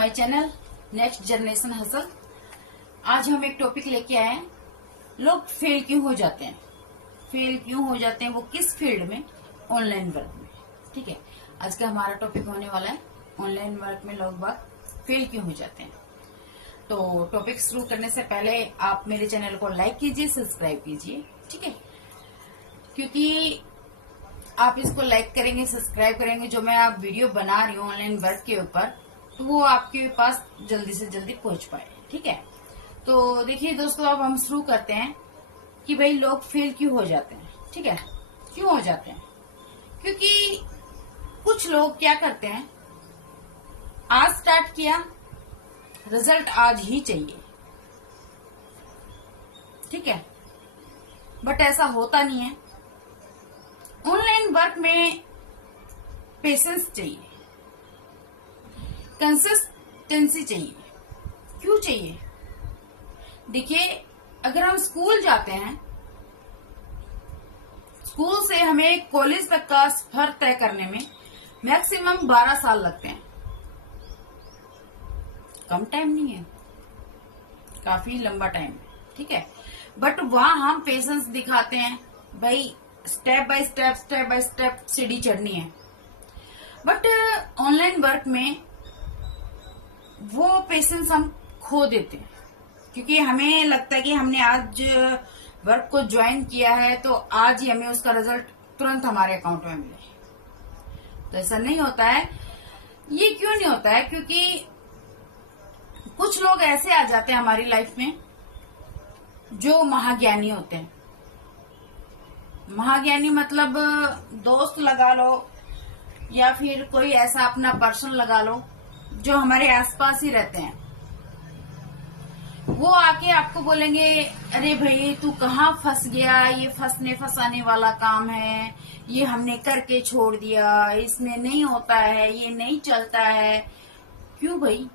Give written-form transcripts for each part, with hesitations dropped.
My channel next generation hustle. आज हम एक टॉपिक लेके आए हैं, लोग फेल क्यों हो जाते हैं। फेल क्यों हो जाते हैं वो किस फील्ड में? ऑनलाइन वर्क में। ठीक है, आज का हमारा टॉपिक होने वाला है ऑनलाइन वर्क में लोग बाग फेल क्यों हो जाते हैं। तो टॉपिक शुरू करने से पहले आप मेरे चैनल को लाइक कीजिए, सब्सक्राइब कीजिए। ठीक है, क्योंकि आप इसको लाइक करेंगे, सब्सक्राइब करेंगे, जो मैं आप वीडियो बना रही हूँ ऑनलाइन वर्क के ऊपर, तो वो आपके पास जल्दी से जल्दी पहुंच पाए। ठीक है, तो देखिए दोस्तों, अब हम शुरू करते हैं कि भाई लोग फेल क्यों हो जाते हैं। ठीक है, क्यों हो जाते हैं? क्योंकि कुछ लोग क्या करते हैं, आज स्टार्ट किया, रिजल्ट आज ही चाहिए। ठीक है, बट ऐसा होता नहीं है। ऑनलाइन वर्क में पेशेंस चाहिए, कंसिस्टेंसी चाहिए। क्यों चाहिए? देखिए, अगर हम स्कूल जाते हैं, स्कूल से हमें कॉलेज तक का सफर तय करने में मैक्सिमम 12 साल लगते हैं। कम टाइम नहीं है, काफी लंबा टाइम है। ठीक है, बट वहां हम पेशेंस दिखाते हैं, भाई स्टेप बाय स्टेप सीढ़ी चढ़नी है। बट ऑनलाइन वर्क में वो पेशेंस हम खो देते हैं, क्योंकि हमें लगता है कि हमने आज वर्क को ज्वाइन किया है तो आज ही हमें उसका रिजल्ट तुरंत हमारे अकाउंट में मिले। तो ऐसा नहीं होता है। ये क्यों नहीं होता है? क्योंकि कुछ लोग ऐसे आ जाते हैं हमारी लाइफ में जो महाज्ञानी होते हैं। महाज्ञानी मतलब दोस्त लगा लो या फिर कोई ऐसा अपना पर्सन लगा लो जो हमारे आसपास ही रहते हैं। वो आके आपको बोलेंगे, अरे भाई तू कहाँ फंस गया, ये फंसने फंसाने वाला काम है, ये हमने करके छोड़ दिया, इसमें नहीं होता है, ये नहीं चलता है। क्यों भाई,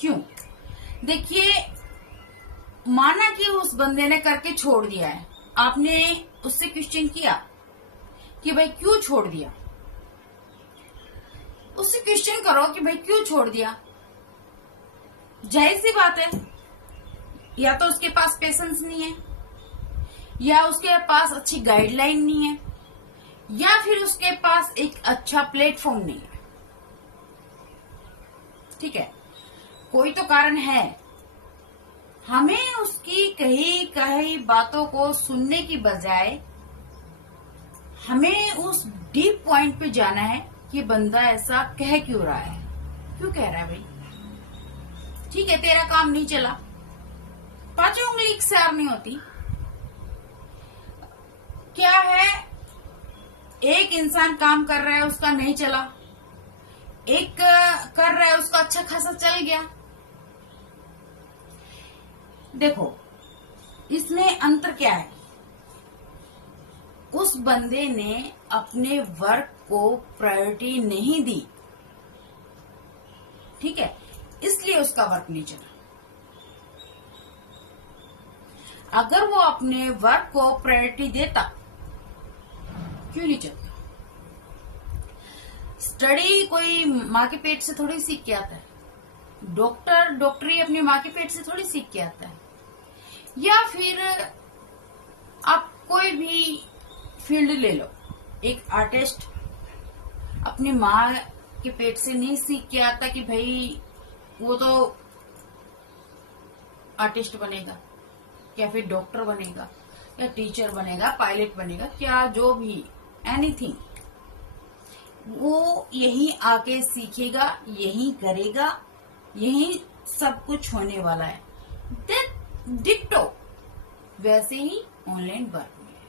क्यों? देखिए, माना कि उस बंदे ने करके छोड़ दिया है, आपने उससे क्वेश्चन किया कि भाई क्यों छोड़ दिया। उससे क्वेश्चन करो कि भाई क्यों छोड़ दिया। जाहिर सी बात है, या तो उसके पास पेशेंस नहीं है, या उसके पास अच्छी गाइडलाइन नहीं है, या फिर उसके पास एक अच्छा प्लेटफॉर्म नहीं है। ठीक है, कोई तो कारण है। हमें उसकी कही बातों को सुनने की बजाय हमें उस डीप पॉइंट पे जाना है कि बंदा ऐसा कह क्यों रहा है, क्यों कह रहा है भाई। ठीक है, तेरा काम नहीं चला, पांचों उंगली एक सार नहीं होती। क्या है, एक इंसान काम कर रहा है, उसका नहीं चला, एक कर रहा है, उसका अच्छा खासा चल गया। देखो, इसमें अंतर क्या है? उस बंदे ने अपने वर्क को प्रायोरिटी नहीं दी, ठीक है, इसलिए उसका वर्क नहीं चला। अगर वो अपने वर्क को प्रायोरिटी देता, क्यों नहीं चलता? स्टडी कोई माँ के पेट से थोड़ी सीख के आता है। डॉक्टरी अपनी माँ के पेट से थोड़ी सीख के आता है। या फिर आप कोई भी फील्ड ले लो, एक आर्टिस्ट अपनी माँ के पेट से नहीं सीख के आता कि भाई वो तो आर्टिस्ट बनेगा, या फिर डॉक्टर बनेगा, या टीचर बनेगा, पायलट बनेगा, क्या जो भी, एनीथिंग, वो यही आके सीखेगा, यही करेगा, यही सब कुछ होने वाला है। डिक्टो वैसे ही ऑनलाइन वर्क में है।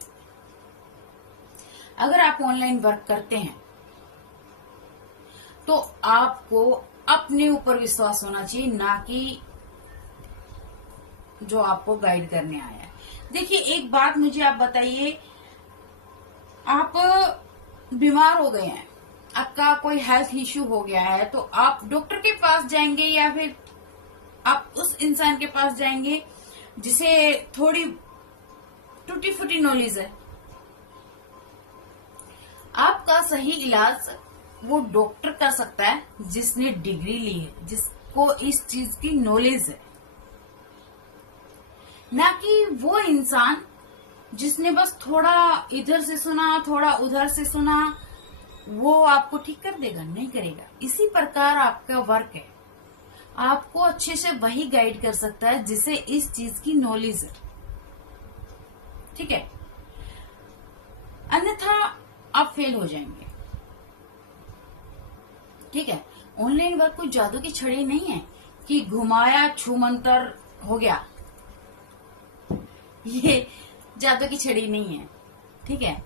अगर आप ऑनलाइन वर्क करते हैं तो आपको अपने ऊपर विश्वास होना चाहिए, ना कि जो आपको गाइड करने आया है। देखिए, एक बात मुझे आप बताइए, आप बीमार हो गए हैं, आपका कोई हेल्थ इश्यू हो गया है, तो आप डॉक्टर के पास जाएंगे या फिर आप उस इंसान के पास जाएंगे जिसे थोड़ी टूटी फूटी नॉलेज है? आपका सही इलाज वो डॉक्टर कर सकता है जिसने डिग्री ली है, जिसको इस चीज की नॉलेज है, ना कि वो इंसान जिसने बस थोड़ा इधर से सुना थोड़ा उधर से सुना। वो आपको ठीक कर देगा? नहीं करेगा। इसी प्रकार आपका वर्क है, आपको अच्छे से वही गाइड कर सकता है जिसे इस चीज की नॉलेज है, ठीक है? अन्यथा आप फेल हो जाएंगे, ठीक है? ऑनलाइन वर्क कोई जादू की छड़ी नहीं है कि घुमाया छू मंतर हो गया, ये जादू की छड़ी नहीं है, ठीक है?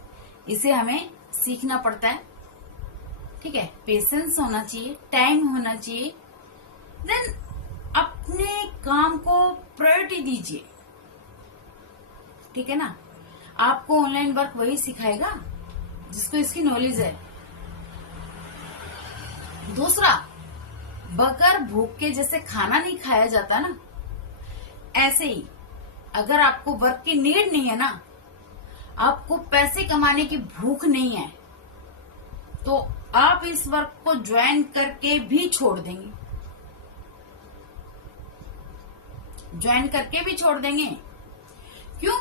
इसे हमें सीखना पड़ता है, ठीक है? पेशेंस होना चाहिए, टाइम होना चाहिए, देन अपने काम को प्रायोरिटी दीजिए, ठीक है ना? आपको ऑनलाइन वर्क वही सिखाएगा जिसको इसकी नॉलेज है। दूसरा, बगैर भूख के जैसे खाना नहीं खाया जाता ना, ऐसे ही अगर आपको वर्क की नीड नहीं है ना, आपको पैसे कमाने की भूख नहीं है, तो आप इस वर्क को ज्वाइन करके भी छोड़ देंगे, ज्वाइन करके भी छोड़ देंगे। क्यों?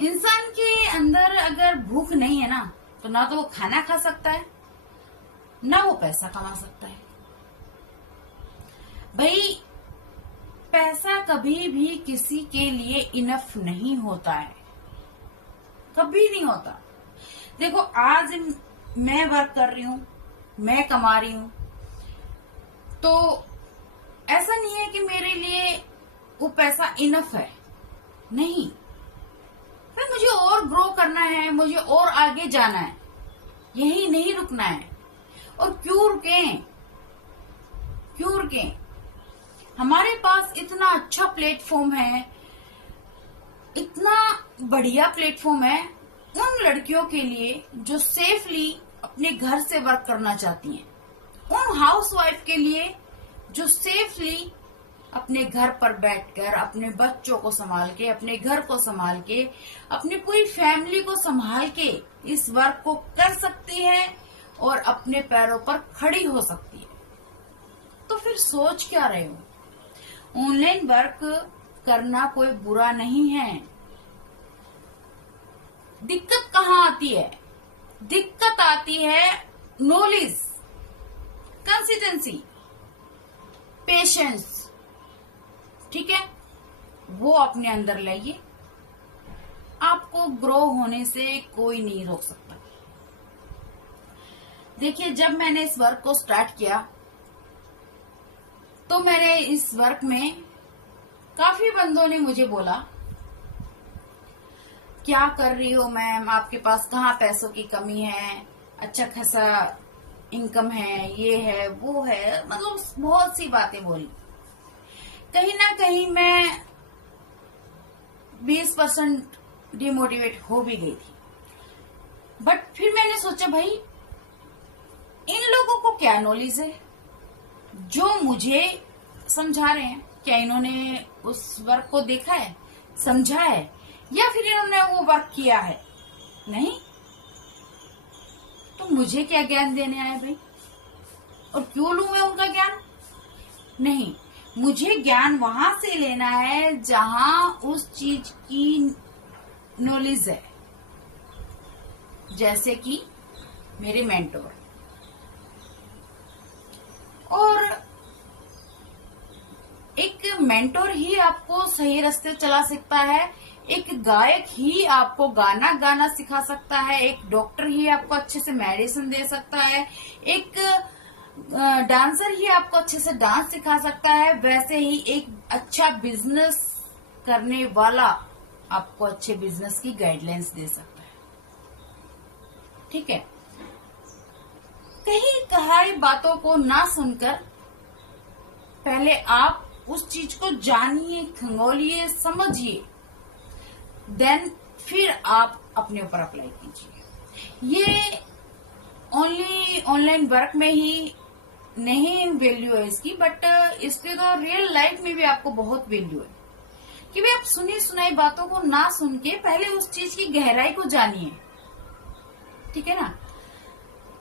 इंसान के अंदर अगर भूख नहीं है ना, तो ना तो वो खाना खा सकता है, ना वो पैसा कमा सकता है। भाई, पैसा कभी भी किसी के लिए इनफ नहीं होता है, कभी नहीं होता। देखो, आज मैं वर्क कर रही हूं, मैं कमा रही हूं, तो ऐसा नहीं है कि मेरे लिए वो पैसा इनफ है, नहीं। फिर मुझे और ग्रो करना है, मुझे और आगे जाना है, यही नहीं रुकना है। और क्यों रुकें? क्यों रुकें? हमारे पास इतना अच्छा प्लेटफॉर्म है, इतना बढ़िया प्लेटफॉर्म है उन लड़कियों के लिए जो सेफली अपने घर से वर्क करना चाहती हैं, उन हाउसवाइफ के लिए जो सेफली अपने घर पर बैठकर अपने बच्चों को संभाल के, अपने घर को संभाल के, अपनी पूरी फैमिली को संभाल के इस वर्क को कर सकती है और अपने पैरों पर खड़ी हो सकती है। तो फिर सोच क्या रहे हो? ऑनलाइन वर्क करना कोई बुरा नहीं है। दिक्कत कहाँ आती है? दिक्कत आती है नॉलेज, कंसिस्टेंसी, पेशेंस, ठीक है? वो अपने अंदर लाइए, आपको ग्रो होने से कोई नहीं रोक सकता। देखिए, जब मैंने इस वर्क को स्टार्ट किया तो मैंने इस वर्क में काफी बंदों ने मुझे बोला, क्या कर रही हो मैम, आपके पास कहाँ पैसों की कमी है, अच्छा खासा इनकम है, ये है वो है, मतलब बहुत सी बातें बोली। कहीं ना कहीं मैं 20% डिमोटिवेट हो भी गई थी। बट फिर मैंने सोचा, भाई इन लोगों को क्या नॉलेज है जो मुझे समझा रहे हैं? क्या इन्होंने उस वर्क को देखा है, समझा है, या फिर इन्होंने वो वर्क किया है? नहीं। तो मुझे क्या ज्ञान देने आए भाई? और क्यों लूं मैं उनका ज्ञान? नहीं, मुझे ज्ञान वहां से लेना है जहां उस चीज की नॉलेज है। जैसे कि मेरे मेंटोर, और एक मेंटोर ही आपको सही रास्ते चला सकता है, एक गायक ही आपको गाना गाना सिखा सकता है, एक डॉक्टर ही आपको अच्छे से मेडिसिन दे सकता है, एक डांसर ही आपको अच्छे से डांस सिखा सकता है, वैसे ही एक अच्छा बिजनेस करने वाला आपको अच्छे बिजनेस की गाइडलाइंस दे सकता है, ठीक है? कहीं कहाई बातों को ना सुनकर पहले आप उस चीज को जानिए, खंगोलिए, समझिए, देन फिर आप अपने ऊपर अप्लाई कीजिए। ये ओनली ऑनलाइन वर्क में ही नहीं वैल्यू है इसकी, बट इसके तो रियल लाइफ में भी आपको बहुत वैल्यू है कि भाई आप सुनी सुनाई बातों को ना सुन के पहले उस चीज की गहराई को जानिए, ठीक है ना?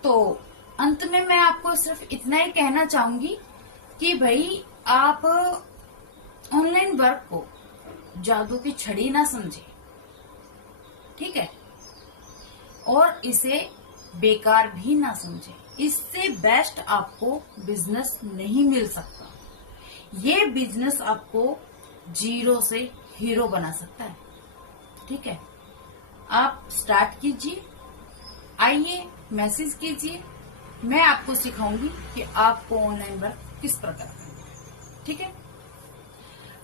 तो अंत में मैं आपको सिर्फ इतना ही कहना चाहूंगी कि भाई आप ऑनलाइन वर्क को जादू की छड़ी ना समझे, ठीक है, और इसे बेकार भी ना समझे। इससे बेस्ट आपको बिजनेस नहीं मिल सकता। ये बिजनेस आपको जीरो से हीरो बना सकता है, ठीक है। आप स्टार्ट कीजिए, आइए मैसेज कीजिए, मैं आपको सिखाऊंगी कि आपको ऑनलाइन वर्क किस प्रकार करना है, ठीक है।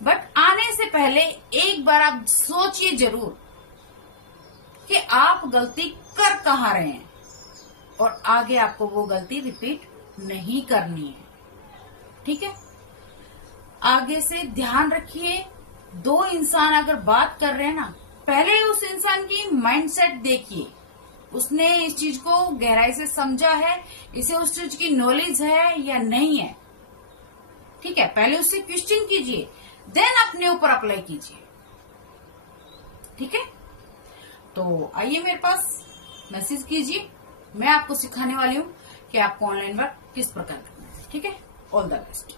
बट आने से पहले एक बार आप सोचिए जरूर कि आप गलती कर कहाँ रहे हैं और आगे आपको वो गलती रिपीट नहीं करनी है, ठीक है। आगे से ध्यान रखिए, दो इंसान अगर बात कर रहे हैं ना, पहले उस इंसान की माइंडसेट देखिए, उसने इस चीज को गहराई से समझा है, इसे उस चीज की नॉलेज है या नहीं है, ठीक है। पहले उससे क्वेश्चन कीजिए, देन अपने ऊपर अप्लाई कीजिए, ठीक है। तो आइए मेरे पास मैसेज कीजिए, मैं आपको सिखाने वाली हूँ कि आपको ऑनलाइन वर्क किस प्रकार करना है, ठीक है। All the best.